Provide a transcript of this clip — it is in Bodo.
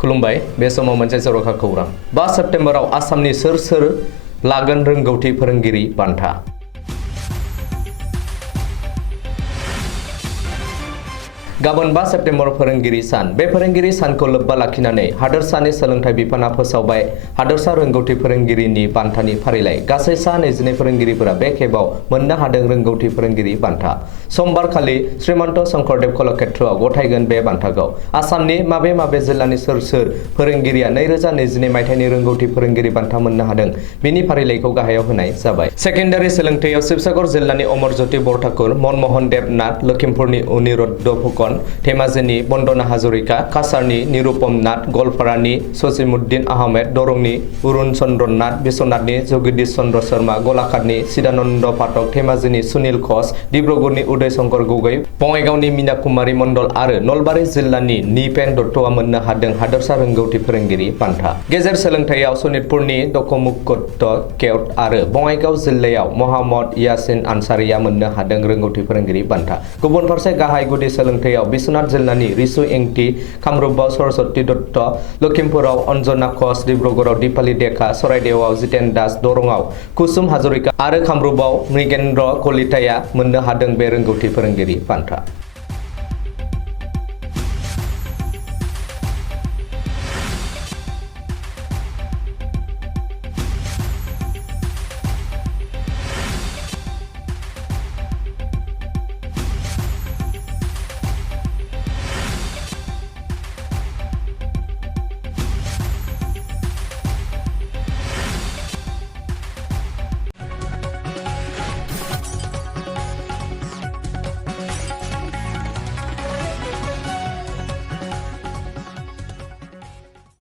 खुलुमबाय बे समाव मोनसे जर'खा खौरां 5 सेप्तेम्बराव आसामनि सोर लागोन रोंगौथि फोरोंगिरि बान्था। गाबोन 5 सेप्तेम्बर फोरोंगिरि सान। बे फोरोंगिरि सानखौ लोब्बा लाखिनानै हादोरसानि सोलोंथाइ बिफाना फोसावबाय हादोरसा रोंगौथि फोरोंगिरिनि बान्थानि फारिलाइ। गासै सा 22 फोरोंगिरिफोरा बे खेबाव मोननो हादों रोंगौथि फोरोंगिरि बान्था। समबार खालि श्रीमन्त शंकरदेव कलाक्षेत्रआव गथायगोन बे बान्थाखौ। आसामनि माबे जिल्लानि सोर फोरोंगिरिया 2022 मायथाइनि रोंगौथि फोरोंगिरि बान्था मोननो हादों बेनि फारिलाइखौ गाहायाव होनाय जाबाय। सेकेन्डारि सोलोंथाइयाव शिबसागर जिल्लानि अमरज्योति बरठाकुर, मनमोहन देबनाथ, लखिमपुरनि अनिरुद्ध फुकन, धेमाजिनि बन्दना हाजरिका, काछारनि निरुपम नाथ, गवालपारानि सजिमुद्दिन आहमेद, दरंनि अरुण चन्द्र नाथ, बिश्वनाथनि जगदीश चन्द्र शर्मा, गलाघाटनि चिदानन्द पाठक, धेमाजिनि सुनील घोष, डिब्रुगड़नि उदय शंकर गगৈ, बङाइगावनि मीना कुमारी मण्डल आरो नलबारि जिल्लानि निपेन दत्तआ मोननो हादों हादोरसा रोंगौथि फोरोंगिरि बान्था। गेजेर सोलोंथाइयाव सनितपुरनि दकमुक्त केवट आरो बङाइगाव जिल्लायाव महम्मद यासिन आनसारिया मोननो हादों रोंगौथि फोरोंगिरि बान्था। गुबुन फारसे गाहाय गुदि सोलोंथाइयाव बिश्वनाथ जिल्लानि रिसु एंटि, कामरुपआव सरस्वती दत्त, लखिमपुराव अन्जना घोष, डिब्रुगड़आव दीपाली डेका, चराइदेवआव जितेन दास, दरंआव कुसुम हाजरिका आरो कामरुपआव मृगेन्द्र कलिताया मोननो हादों बे रोंगौथि फोरोंगिरि बान्था।